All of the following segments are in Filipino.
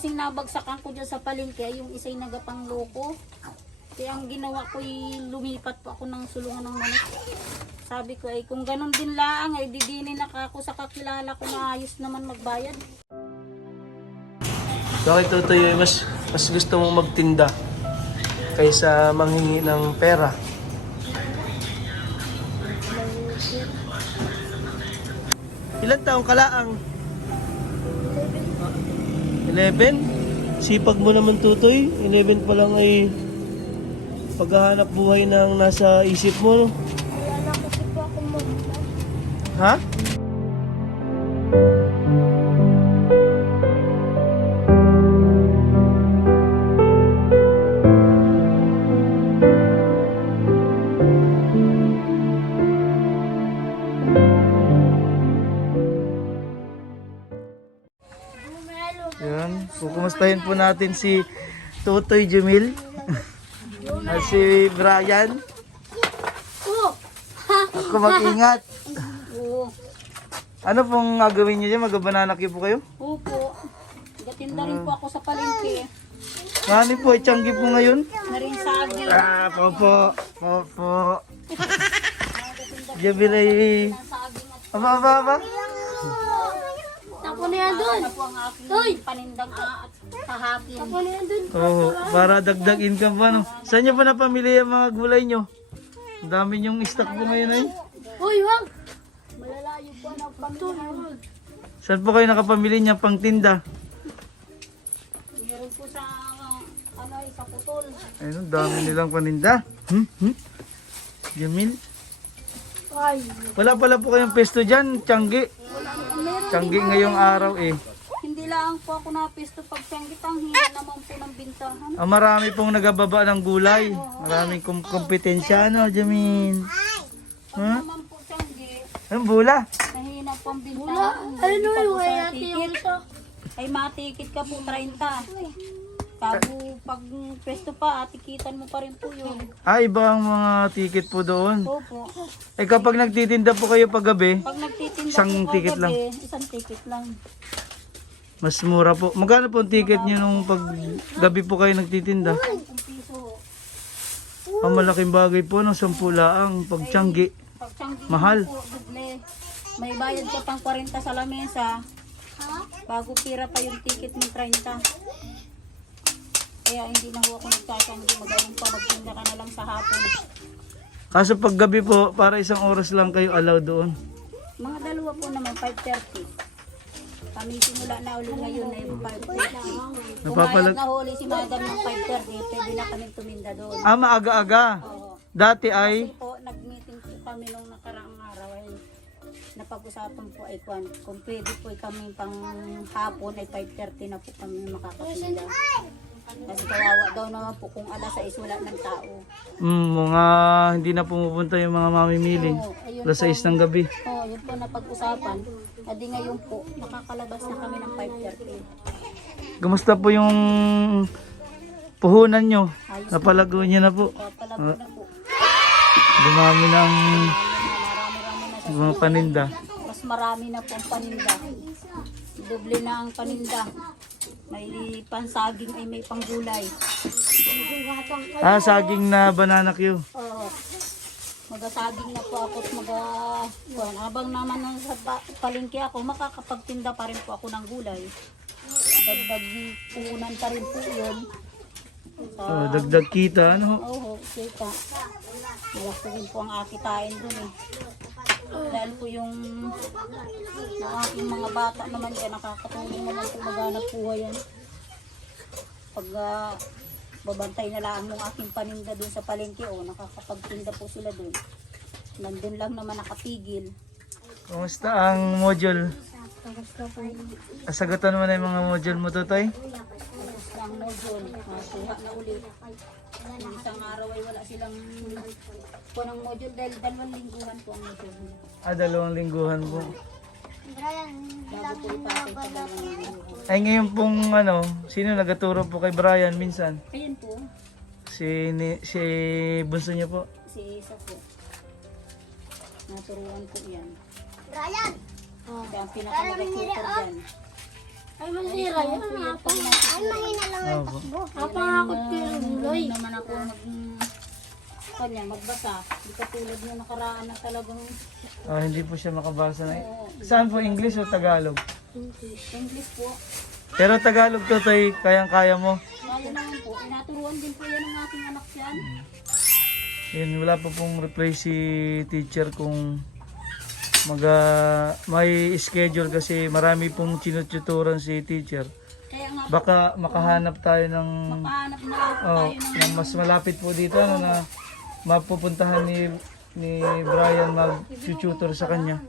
kasing nabagsakan ko dyan sa palengke, yung isa'y nagapang loko. Kaya ang ginawa ko lumipat po ako ng sulungan ng manok. Sabi ko ay kung ganun din laang ay didinin na ako sa kakilala ko na ayos naman magbayad. Bakit Totoy, mas gusto mo magtinda kaysa manghingi ng pera? Ilan taong ka laang? 11? Sipag mo naman Totoy. 11 pa lang ay paghahanap buhay ng nasa isip mo. Wala na kasi po ako mag-vlog. Ha? Yan, kukumustahin po natin si Totoy Jumil at si Brian. Ako mag-ingat. Oo. Ano pong gagawin niyo dyan? Mag-banana cue po kayo? Opo. Gatinda rin po ako sa palengke. Nani po, itiyanggi po ngayon? Na rin sagi. Popo. Jumil ay... Saging at Aba. Tapo na yan dun. na po ang aking panindang at kahapin. Tapo na yan dun. Oo, para dagdag income pa, no? Saan nyo pa napamili ang mga gulay nyo? Ang dami nyong stock po ngayon ay. Uy, wag. Malalayo po ang pamilya. Saan po kayo nakapamili niya pang tinda? Meron po sa sa putol. Ayun, ang dami nilang paninda. Jamil. Ay. Wala pala po kayong pesto dyan, Tianggi. Tianggi ngayong araw eh. Hindi lang po ako napisto pag sanggitang hina naman po ng bintahan. Marami pong nagababa ng gulay. Maraming kompetensya, no, Jamil? Ha? Naman po sanggi, Anong bula? nahina po ang bintahan. Ano Hindi pa yung po sa kaya yung ticket. isa? Ay matikit ka po 30. Kago pag pwesto pa, atikitan mo pa rin po yun. Iba ang mga ticket po doon. Opo. Eh kapag nagtitinda po kayo paggabi, Pag nagtitinda Isang po ticket kagabi, isang ticket lang. mas mura po. Magkano po ang ticket nyo nung pag gabi po kayo nagtitinda? 10 piso. Ang malaking bagay po ng 10 laang pag Tianggi. Pag sanggi Mahal. po, duble. May bayad ka pang 40 sa lamesa. Bago pira pa yung ticket mo 30. Kaya hindi na ho ako nagsasanggi. Magaling pa, magtinda ka na lang sa hapon. Kaso pag gabi po, para isang oras lang kayo allow doon. Mga dalawa po naman, 5:30. Kami simula na uli ngayon na yung 5:30. Napapalag- Pumayag na huli si madam ng 5:30, pwede na kami tuminda doon. Maaga-aga. Oo. Dati ay, Kasi po, nag-meeting po kami nung nakaraang araw ay napag-usapan po ay kung pwede po kami pang hapon ay 5:30 na po kami makakatinda. Kasi kawawa daw naman po kung alas 6 wala ng tao. mga hindi na pumupunta yung mga mamimili. Oo, ayun Alas po. 6 ng gabi. Oo, yun po napag-usapan. Adi ngayon po, nakakalabas na kami ng 5:30. Kamusta po yung puhunan nyo? Ayos Napalago nyo na po. Papalago na po. Dumami ng Marami-rami na sa mga paninda. mas marami na po ang paninda. Doble na ang paninda. May pansaging ay may panggulay. Saging na banana cue. Oo. Magasaging na po ako at habang naman sa palengke ako, makakapagtinda pa rin po ako ng gulay. Dagdag puhunan pa rin po yun. Dagdag kita, ano? Oo, kita. Malaki rin po ang akitain dun eh. Dahil po yung aking mga bata naman dyan, nakakatulong naman po maghanap buhay yan. Pag babantay na lang ng aking paninda dun sa palengke, nakakapagtinda po sila dun. Nandun lang naman nakapigil. Kumusta ang module? Sagutan mo na yung mga module mo, Totoy? Tapos ang module, kuha na ulit. Yung isang araw ay wala silang po ng module dahil 2 lingguhan po ang module. 2 lingguhan po. Bago po ipasay sa 2 lingguhan. Ay ngayon pong sino nagaturo po kay Brian minsan? Ayun po, Si bunso niya po. si Isa po. Naturuan po yan. Brian. Siya ang pinakamagatutor dyan. Ay, masira yan. Ay, mahina lang. Opo. Napangakot ko yung gulay. Hindi naman ako magbasa. Hindi katulad yung nakaraan na talagang Hindi po siya makabasa na. Saan po, English o Tagalog? English po. Pero Tagalog to, Toy, kayang-kaya mo. Kaya naman po. Inaturuan din po yan ng aking anak yan. Yun, wala pa pong reply si teacher kung may schedule kasi marami pong tinututuran si teacher. Kaya nga Baka makahanap tayo ng makahanap na lang po tayo ng ng mas malapit po dito ano, na mapupuntahan ni Brian mag-tutor sa kanya.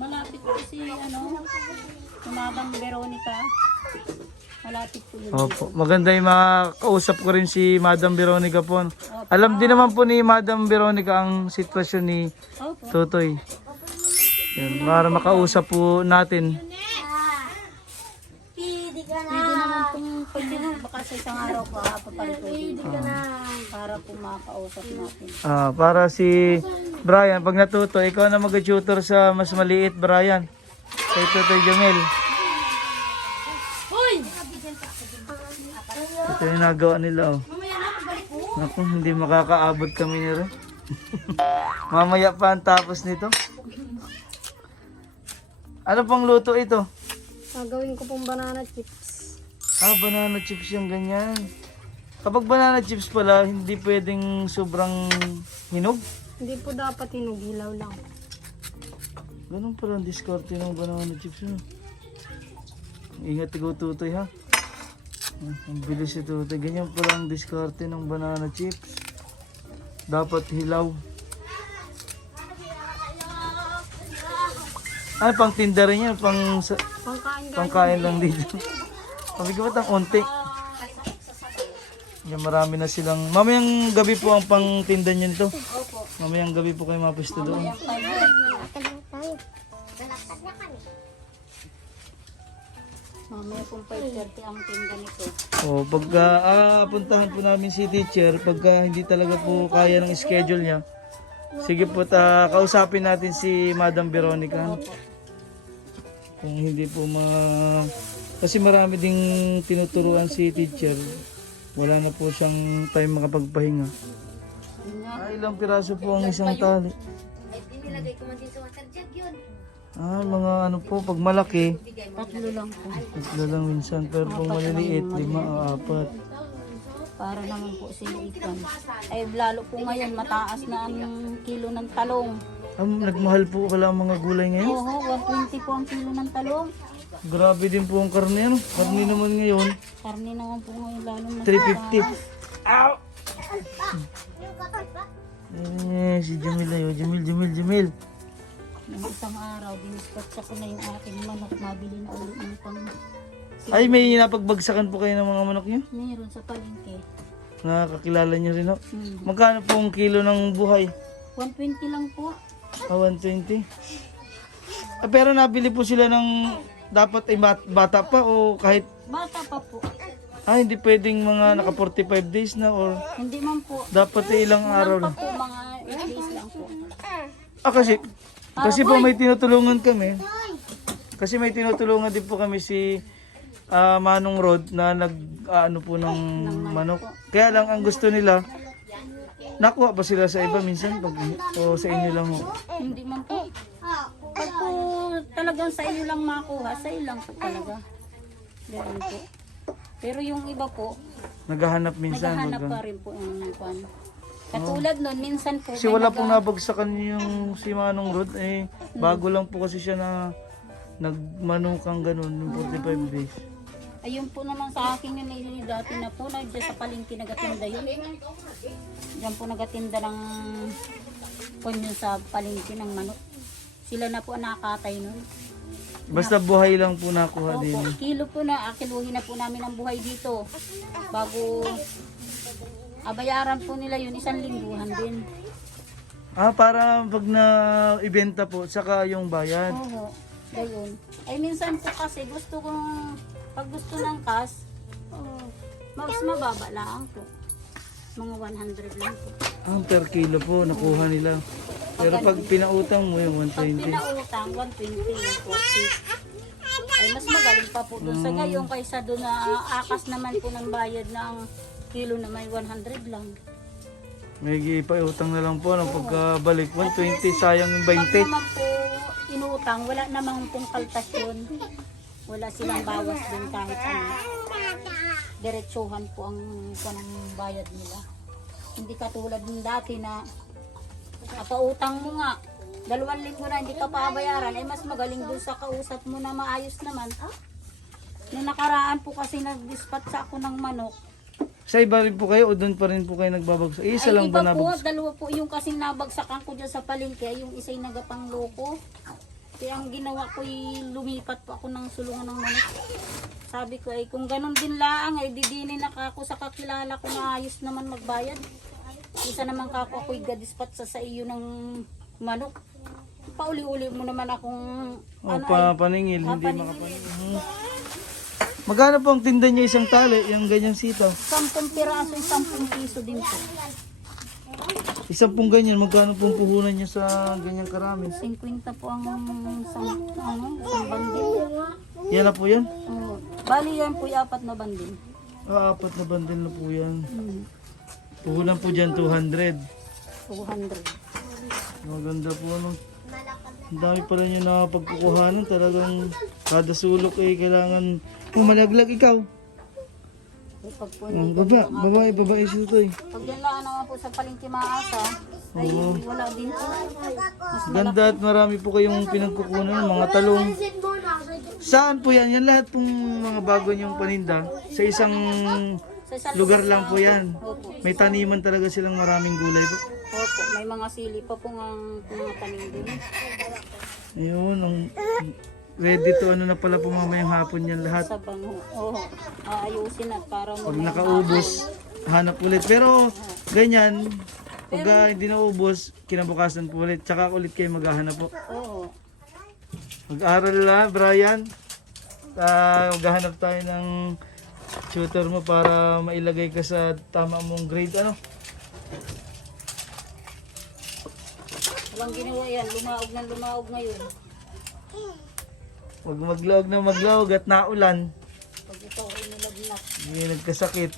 malapit. Malapit po si Madam Veronica. Malapit po yun. Opo, maganda yung makakausap ko rin si Madam Veronica po. Alam din naman po ni Madam Veronica ang sitwasyon ni Opo. Totoy. Yun, para makausap po natin. Pwede naman pong pwede baka sa isang araw pa papalit po dito. Para po makausap natin. Para si Brian, pag natuto, ikaw na mag-tutor sa mas maliit, Brian. Kay Totoy Jamil. Ito yung nagawa nila, oh. Naku, hindi makakaabot kami nila. Mamaya pa ang tapos nito. Ano pang luto ito? Gagawin ko pong banana chips. Banana chips yung ganyan. Kapag banana chips pala, hindi pwedeng sobrang hinog. Hindi po dapat hinugilaw lang. Ganun pala ang diskarte ng banana chips. Ano? Ingat ikaw, Tutoy, ha? Ang bilis ito. Ganyan pala ang diskarte ng banana chips. Dapat hilaw. Ay, pang tinda rin yan. Pangkain lang dito. Sabi ko ba't ang onti? Yan, marami na silang... Mamayang gabi po ang pang tinda nyo nito. Mamayang gabi po kayo mapisto doon. Mamaya pong 5:30 ang tinda nito. Pagka puntahan po namin si teacher, pagka hindi talaga po kaya ng schedule niya, sige po, kausapin natin si Madam Veronica. Kung hindi po kasi marami ding tinuturuan si teacher, wala na po siyang time makapagpahinga. Ilang piraso po ang isang tali? Mga ano po, pag malaki, 3 lang po. 3 lang minsan, pero pag maliliit, 5 o 4. Para naman po silipan. Ay lalo po ngayon mataas na ang kilo ng talong. Nagmahal po pala ang mga gulay ngayon. Oo, 120 po ang kilo ng talong. Grabe din po ang karne, ano? Karne naman ngayon, Karne naman po ngayon lalo na 350. Ow! Si Jamil ayo, Jamil. Nung isang araw, dinispatcha ko na yung aking manok. Mabili na ulit ng pang... Ay, may napagbagsakan po kayo ng mga manok niyo? Meron sa palengke. Nakakakilala niyo rin, no? Magkano po ang kilo ng buhay? 120 lang po. 120. Pero nabili po sila ng dapat ay bata pa o kahit Bata pa po. Hindi pwedeng mga naka 45 days na or Hindi man po. dapat ilang araw Kulang lang. pa po, mga 8 days lang po. Kasi po may tinutulungan kami. Kasi may tinutulungan din po kami si Manong Rod na nag-ano po ng manok. Kaya lang ang gusto nila, nakuha ba sila sa iba minsan pag o sa inyo lang ho? Hindi man po. Pag po talagang sa iyo lang makuha, sa iyo lang po talaga. Ganun po. Pero yung iba po, Naghahanap minsan. naghahanap pa rin po yung kwan. Katulad nun, minsan po, Kasi wala pong nabagsakan yung si Manong Rod. Bago lang po kasi siya na nagmanukang ganun yung 45 days. ayun po naman sa akin yun dati na po, nandiyan sa palengke nagatinda yun. Diyan po nagatinda ng konyo sa palengke ng manok. Sila na po ang nakakatay nun. Basta buhay lang po nakuha Opo, din. kilo po na, kiluhin na po namin ang buhay dito. Bago, bayaran po nila yun, 1 lingguhan din. Para pag na-ibenta po, saka yung bayad. Oo, gayon. Ay minsan po kasi gusto kong, pag gusto ng cash, mas mababa lang po. Mga 100 lang po. Per kilo po nakuha nila. Pero pag pinautang mo yung Pag 120. pinautang, 120 yung 40. Ay mas magaling pa po dun sa gayon kaysa dun na akas naman po ng bayad ng kilo na may 100 lang. May ipautang na lang po ng pagkabalik 120, sayang yung Pag 20. naman po inutang, wala namang pong kaltas yun. Wala silang bawas din kahit ano. Diretsuhan po ang kanang bayad nila. Hindi katulad ng dati na pautang mo nga, 2 linggo na hindi ka pa bayaran, ay mas magaling dun sa kausap mo na maayos naman. Nung nakaraan po kasi nag-dispatch ako ng manok. Sa iba rin po kayo o doon pa rin po kayo nagbabagsak? Isa lang ba Iba po, nabagsak? 2 po yung kasing nabagsakan ko dyan sa palengke, yung isa'y nagapang loko. Kaya ang ginawa ko lumipat po ako ng sulungan ng manok. Sabi ko ay kung ganun din laang ay didinin na ako sa kakilala ko na ayos naman magbayad. Isa naman kako ako'y gadispatch sa iyo ng manok. Pauli-uli mo naman akong Paningil, hindi paningil. makapaningil. Magkano po ang tinda niya isang tali, yung ganyang sitaw? 10 piraso, 10 piso din po. Isang pong ganyan, magkano pong puhunan niya sa ganyang karami? 50 po ang isang bandil. Yan na po yan? Bali yan po 4 na bandil. 4 na bandel na po yan. Hmm. Puhunan po dyan 200. 200. Maganda po no. Ang dami pala niya na pagkukuhanan. Talagang kada sulok ay kailangan malaglag ikaw. Pag po Babae ito to eh. pag yan lang naman po sa palengke maasa, ay wala din po. Mas Ganda at marami po kayong pinagkukunan ng mga talong. Saan po yan? Yan lahat pong mga bago niyong paninda. Sa isang sa isang lugar lang po yan. Opo. May taniman talaga silang maraming gulay po. Opo, may mga sili pa po ang mga tanim din. Ayun, ready to ano na pala po mamayang hapon yan lahat. Sa bango. Oo, aayusin at para Pag nakaubos, hanap ulit. Pero ganyan, pag hindi naubos, kinabukasan po ulit. Tsaka ulit kayo maghahanap po. Oo. Mag-aral na, Brian. Maghahanap tayo ng tutor mo para mailagay ka sa tama mong grade. Ano? Walang ginawa yan, lumaog ngayon. Huwag maglaog na maglaog at naulan. Pag ito ay nilagnak. Hindi nagkasakit.